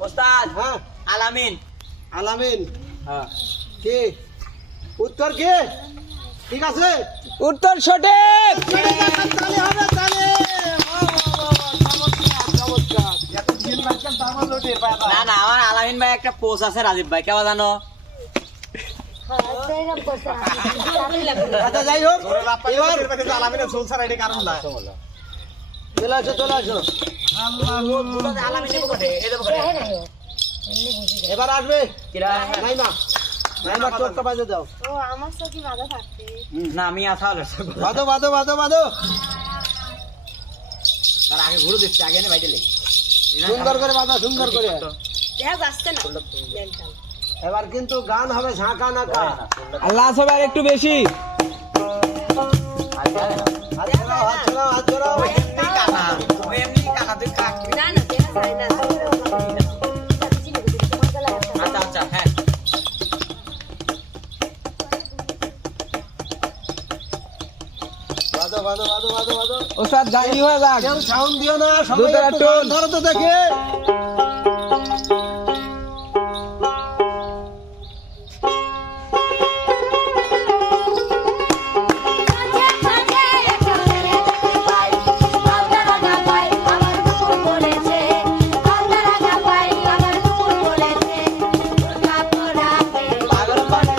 ওস্তাদ হ্যাঁ আলামিন আলামিন হ্যাঁ কি উত্তর কি ঠিক আছে উত্তর সঠিক। তালে হবে তালে না না আমার আলামিন ভাই একটা পোস্ট আছে রাজীব ভাই কেমন জানো আচ্ছা যাই হোক এবার চলে আসো চলে আসো এবার আসবে নাইমা নাইমা চোখটা বাজে দাও না আমি আসা হলো বাদো বাদো বাদো বাদো তার আগে ঘুরে দিচ্ছি আগে নে বাইকে লেগে সুন্দর করে বাদা সুন্দর করে এবার কিন্তু গান হবে ঝাঁকা নাকা আল্লাহ সব আর একটু বেশি। হাত ছড়াও হাত ছড়াও হাত ছড়াও এমনি কানা তুই কাক আচ্ছা আচ্ছা হ্যাঁ বাদো বাদো বাদো বাদো বাদো ওস্তাদ গাড়ি হয়ে যাক। কেউ সাউন্ড দিও না সবাই দুটো একটু টোন। গান ধরো তো দেখে পাগল করে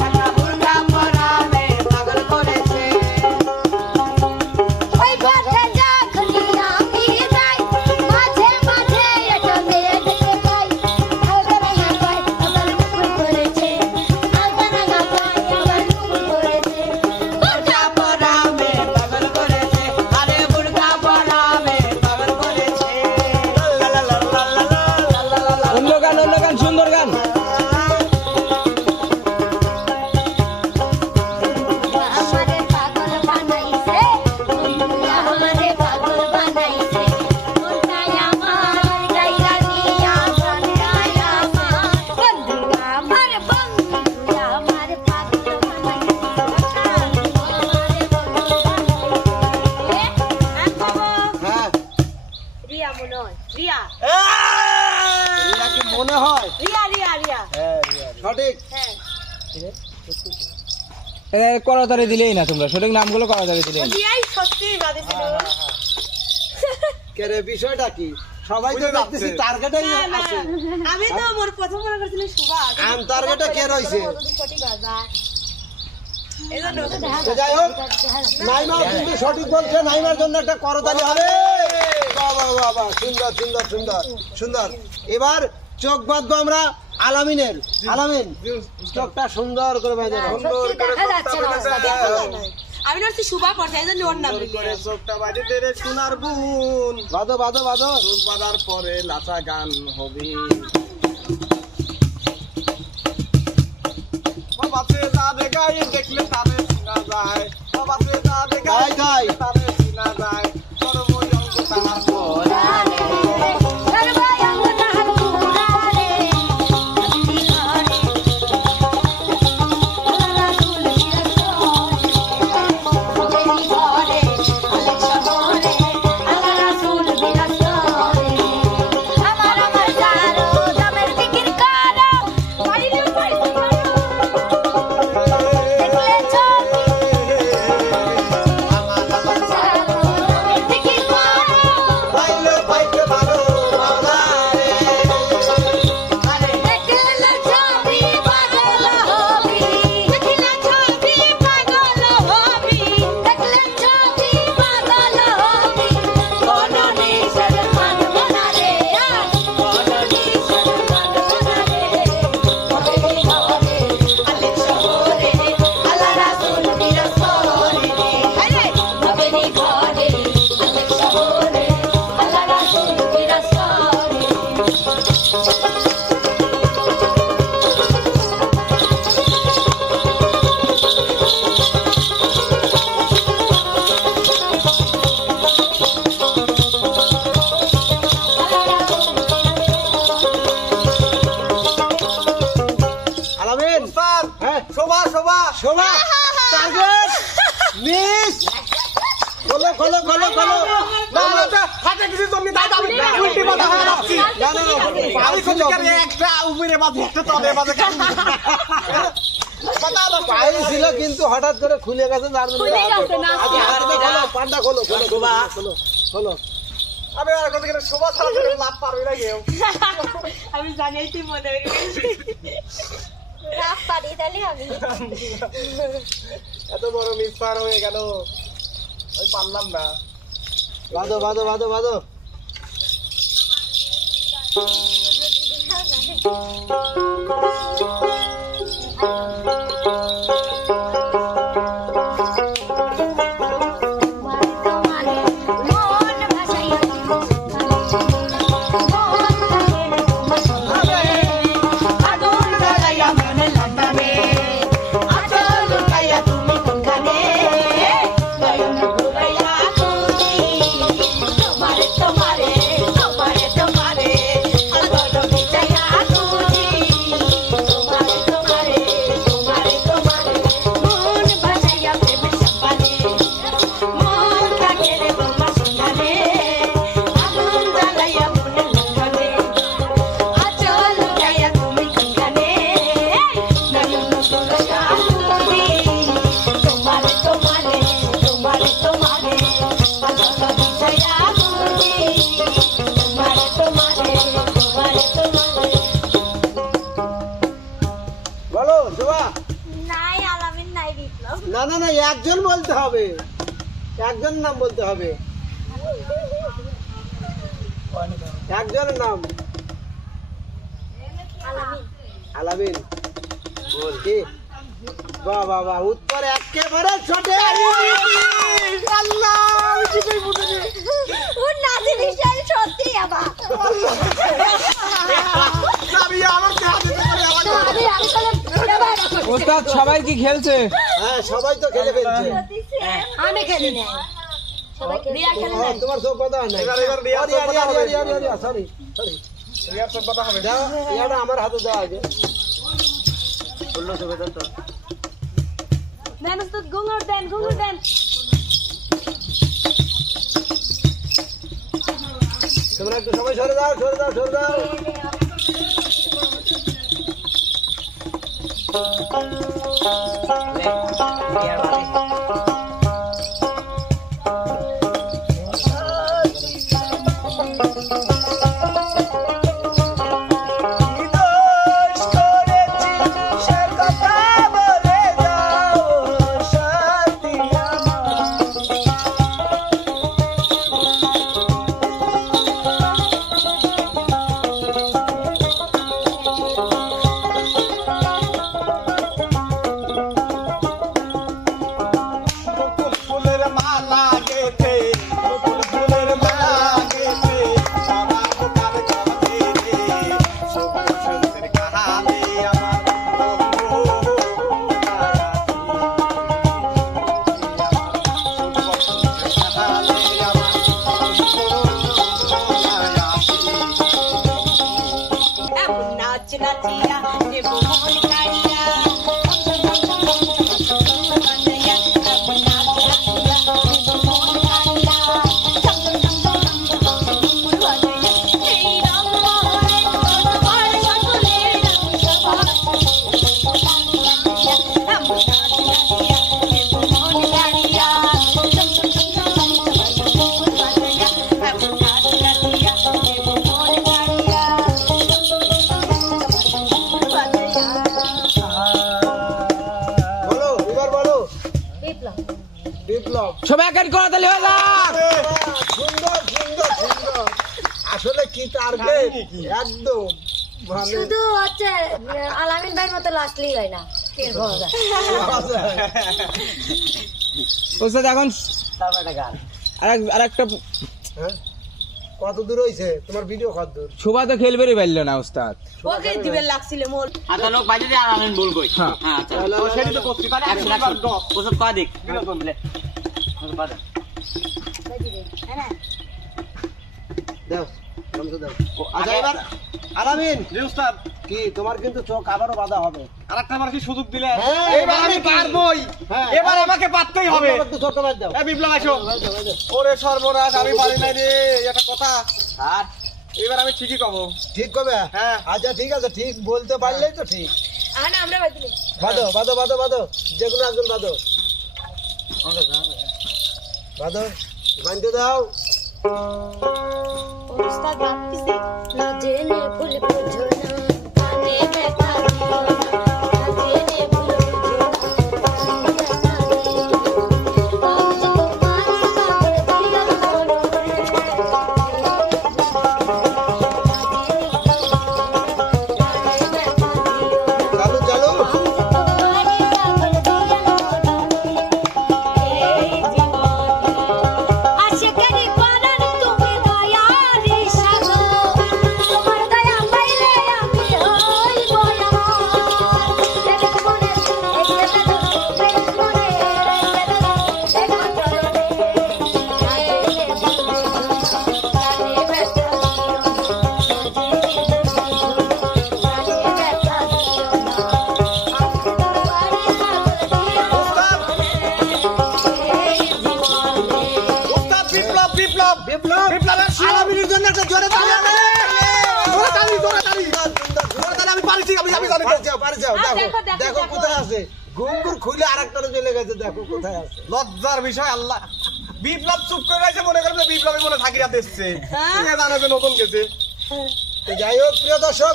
টাকা বুড়া পরামে পাগল করেছে বুড়া পরামে পাগল করেছে আরে বুড়া পরামে পাগল করেছে লা লা লা লা লা লা লা লা অন্য গান সুন্দর গান। হ্যাঁ রিয়া মনে হয় রিয়া এটা কি মনে হয় রিয়া রিয়া রিয়া সঠিক হ্যাঁ করতালি দিলেই না তোমরা, সঠিক নামগুলো করতালি দিলেই না। রিয়াই সত্যি বাজেছিল কে রে বিষয়টা কি সবাই তো দেখতেছি টার্গেটেই না না আছে আমি তো মোর প্রথম মনে করছিলাম সুভাষ আম টার্গেটে কে রইছে সঠিক বাজা এজন্য তো যাই হোক নাইমা কিন্তু সঠিক বলছে নাইমার জন্য একটা করতালি হবে বাহ বাহ বাহ বাহ সুন্দর সুন্দর সুন্দর সুন্দর এবার চোখ বাঁধবো আমরা আলামিনের আলামিন চোখটা সুন্দর করে বেঁধে দাও সত্যি দেখা যাচ্ছে না অবস্থা, দেখা যায় না। আমি না সুভা করছে এজন্য ওর নাম লিখে চোখটা বাড়িতে রে সোনার বুন বাঁধো বাঁধো বাঁধো চোখ বাঁধার পরে লাচা গান হবে বাবাতে যাবে গাই দেখলে তারে চিনা যায় বাবাতে যাবে গাই গাই, গাই। তারে চিনা যায় সর্বই অঙ্গ তাহার পর দেখলে চল খোলো খোলো খোলো না, না, না, হাতে কিছু জমি নাই, আমি উল্টি পাতা হয়ে যাচ্ছি। না না না আমি খুঁজে গেলে একটা উপরে বাঁধে, একটা তলে বাঁধে, কথা হলো, পাই ছিল কিন্তু হঠাৎ করে খুলে গেছে যার জন্য খুলে গেছে, না। আচ্ছা, হাতটা খোলো, পাটা খোলো খোলো খোলো খোলো খোলো আমি আর কোথাও গেলে শোভা ছাড়া করে লাভ পারবি না কেউ। আমি জানি তুই মনে হয়ে রাত পারি তাহলে আমি এত বড় মিসফায়ার হয়ে গেল, আমি পারলাম না। বাঁধো বাঁধো বাঁধো বাঁধো তোমারে মন ভাসাইয়া আগুন জ্বালাইয়া মনে লাগবে আচল লুকাইয়া তুমি কোনখানে নয়ন ঘুরাইয়া তুমি তোমারে তোমারে তোমারে তোমারে আগুন বিচাইয়া তুমি তোমারে তোমারে তোমারে তোমারে মন ভাসাইয়া প্রেমের সম্পানে মন থাকে রে বাবা সোনারে আগুন জ্বালাইয়া মনে লাগবে আচল লুকাইয়া তুমি কোনখানে নয়ন ঘুরাইয়া তুমি তোমারে তোমারে তোমারে তোমারে আগুন বিচাইয়া তুমি তোমারে তোমারে তোমারে তোমারে বলো শোভা নাই আলামিন নাই বিপ্লব না না না একজন বলতে হবে, একজন নাম বলতে হবে, একজনের নাম আলামিন আলামিন বল কি বাহ বাহ বাহ উত্তর একেবারে সঠিক আল্লাহ আমি কিছুই বুঝিনি ও নাচি নিশ্চয় সত্যি আবার আমি আমার কে হাতে দিতে পারি, আমাকে আমি তাহলে এবার ওস্তাদ সবাই কি খেলছে? হ্যাঁ সবাই তো খেলে ফেলছে আমি খেলি না সবাই খেলি ও, তোমার চোখ কথা হয় না এবার রিয়ার চোখ কথা হবে। সরি সরি রিয়ার সব কথা হবে। দাও ইয়াটা আমার হাতে দেওয়া আছে বললো চোখে তো দেন উস্তাদ ঘুঙুর দেন ঘুঙুর দেন তোমরা একটু সবাই সরে দাও সরে দাও সরে দাও বকুল ফুলের মালা গেথে, বকুল ফুলের মালা গেথে, সারা দোকান গেথে রে, সবুজ সবুজের কাহালে আমার বন্ধু আয়াতি। সবুজ সবুজের কাহালে আমার বন্ধু আয়াতি। এমন নাচ নাচিয়া দেব মন কাড়িয়া বাজাইয়া এমন নাচ নাচিয়া দেব মন কাড়িয়া বাজাইয়া এই রং মহলে তোমার সকলে রং সভা এমন নাচ নাচিয়া দেব মন কাড়িয়া বাজাইয়া এমন নাচ নাচিয়া দেব মন কাড়িয়া বলো এবার বলো বিপ্লব বিপ্লব সবাই একাই করতালি হয়ে যাক। সুন্দর সুন্দর সুন্দর আসলে কি টার্গেট একদম মানে শুধু হচ্ছে আলামিন ভাইয়ের মতো লাস্টলি হয় না ফের ভালো যায় ওস্তাদ এখন আরেকটা হ্যাঁ? কত দূর হইছে তোমার ভিডিও কত দূর শোভা তো খেলবেরই পারলো না ওস্তাদ। ওকে দিবেন লাগছিল মোর আচ্ছা লোক বাইরে দিয়ে আর আমি বল কই হ্যাঁ। হ্যাঁ আচ্ছা ও সেটি তো করতে পারে, একশো একবার একশো ওসব পা দেখ বলে দাও গামছা দাও আচ্ছা এবার আলামিন জি উস্তাদ, কি তোমার কিন্তু চোখ আবারও বাঁধা হবে। আরেকটা বার কি সুযোগ দিলেন? হ্যাঁ, এবার আমি পারবোই। হ্যাঁ। এবার আমাকে পারতেই হবে। একটু চোখটা বাঁধ দাও। এই বিপ্লব আসো। ওরে সর্বনাশ, আমি পারি নাই রে, এটা কথা। আর এবার আমি ঠিকই কব। ঠিক কবে? হ্যাঁ। আচ্ছা ঠিক আছে, ঠিক বলতে পারলেই তো ঠিক। আরে আমরা বাইতে বাঁধো বাঁধো বাঁধো বাঁধো, যে কোনো একজন বাঁধো বাঁধো, বাঁধতে দাও। উস্তাদ ভাবতেছি না জেনে ভুল বুঝো না কানে ব্যথা দিও না না জেনে ভুল বুঝো না কানে ব্যথা দিও না আজ তোমার পাগল দিলাম চালু চালু। আশিকারি পারান তুমি দয়ারি সাগর তোমার দয়া পাইলে আমি হই বলবান দেখো মনে এই দেখো মনে দেখো চলে কানে ব্যথা উস্তাদ, বিপ্লব বিপ্লব বিপ্লব, বিপ্লবের শিরা। আলামিনের জন্য একটা জোরে তালি হবে। জোরে তালি, জোরে তালি। জোরে তালি, আমি পারছি, আমি জানি তো। পারে যাও, পারে যাও, আর দেখো দেখো, দেখো, দেখো দেখো। কোথায় আছে। ঘুমঘুর খুলে আরেকটারে চলে গেছে, দেখো কোথায় আছে। লজ্জার বিষয় আল্লাহ। বিপ্লব চুপ করে রয়েছে, মনে করবে বিপ্লবী মনে থাকিরা দিচ্ছে। হ্যাঁ। কে জানে যে নতুন গেছে। তো যাই হোক প্রিয় দর্শক,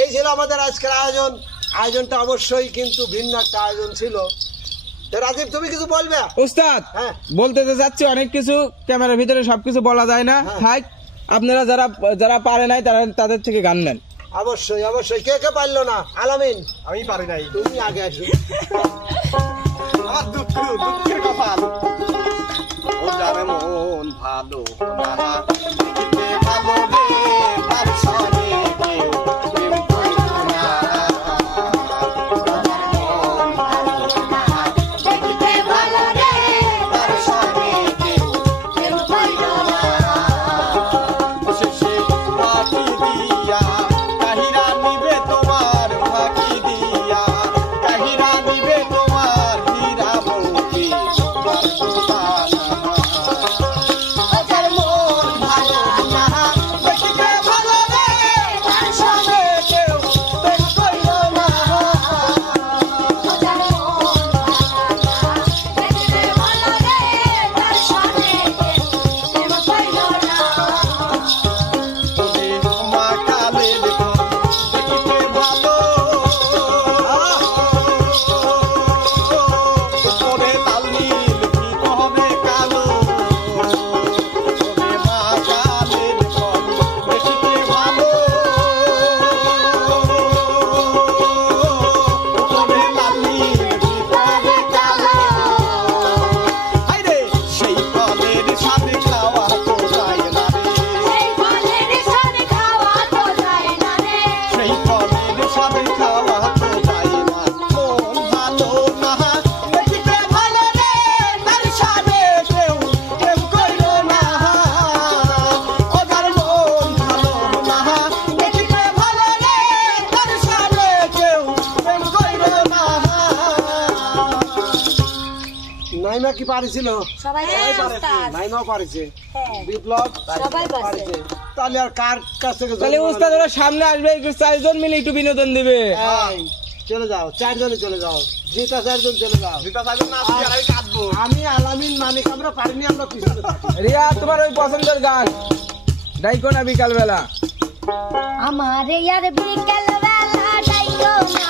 এই ছিল আমাদের আজকের আয়োজন। আয়োজনটা অবশ্যই কিন্তু ভিন্ন একটা আয়োজন ছিল। তো রাজীব, তুমি কিছু বলবে? উস্তাদ হ্যাঁ। বলতে তো চাচ্ছি অনেক কিছু, ক্যামেরার ভিতরে সবকিছু বলা যায় না। হ্যাঁ। থাক, আপনারা যারা যারা পারে নাই তারা তাদের থেকে গান নেন। অবশ্যই অবশ্যই। কে কে পারলো না? আলামিন, আমি পারি নাই। তুমি আগে আসো। আমার দুঃখের কপাল। ও জানে মন ভালো না, দেখিতে ভালো রে, তার সঙ্গে কেউ প্রেম করিল না। দেখতে ভালো রে তার সঙ্গে কেউ প্রেম করিল না শেষে ফাঁকি দিয়া কাহিরা নিবে তোমার, ফাঁকি দিয়া কাহিরা নিবে তোমার, হীরামতি বাসুদানা। আজার মন ভালো না, দেখিতে ভালো রে, তার সঙ্গে কেউ প্রেম করিল না। ওজার মন দেখতে ভালো রে তার সঙ্গে প্রেম করিল না তুমি মা কালে দেখো, দেখিতে ভালো। উপরে লাল নীল, ভিতরে হবে কালো। তুমি মা কালে দেখো, দেখিতে ভালো। উপরে লাল নীল, ভিতরে কালো। হায়রে, সেই ফলের সাথে খাওয়া তো যায় না রে। এই ফলের সাথে খাওয়া তো যায় না রে সেই ফলের সাথে খাওয়া তো যায় না। মন ভালো না, দেখিতে ভালো রে, তার সাথে কেউ প্রেম করিল না। ওদের মন ভালো না, দেখিতে ভালো রে, তার সাথে কেউ প্রেম করিল না। নাইমা কি পারিছিল? সবাই উস্তাদ নাইমাও পারিছে। হ্যাঁ বিপ্লব সবাই পারছে পারিছে। তাহলে আর কার কাছ থেকে তাহলে জরিমানা উস্তাদ ওরা সামনে আসবে, একটু 4 জন মিলে একটু বিনোদন দিবে। এই, চলে যাও, 4 জনে চলে যাও, জিতা 4 জন চলে যাও। জিতা সাহেবের না আসলে আমি কাঁদবো। আমি আলামিন মানিক আমরা পারিনি, আমরা পিছনে থাকি। রিয়া, তোমার ওই পছন্দের গান ডাইকো না বিকাল বেলা। আমার ইয়ার বিকেল বেলা ডাইকো না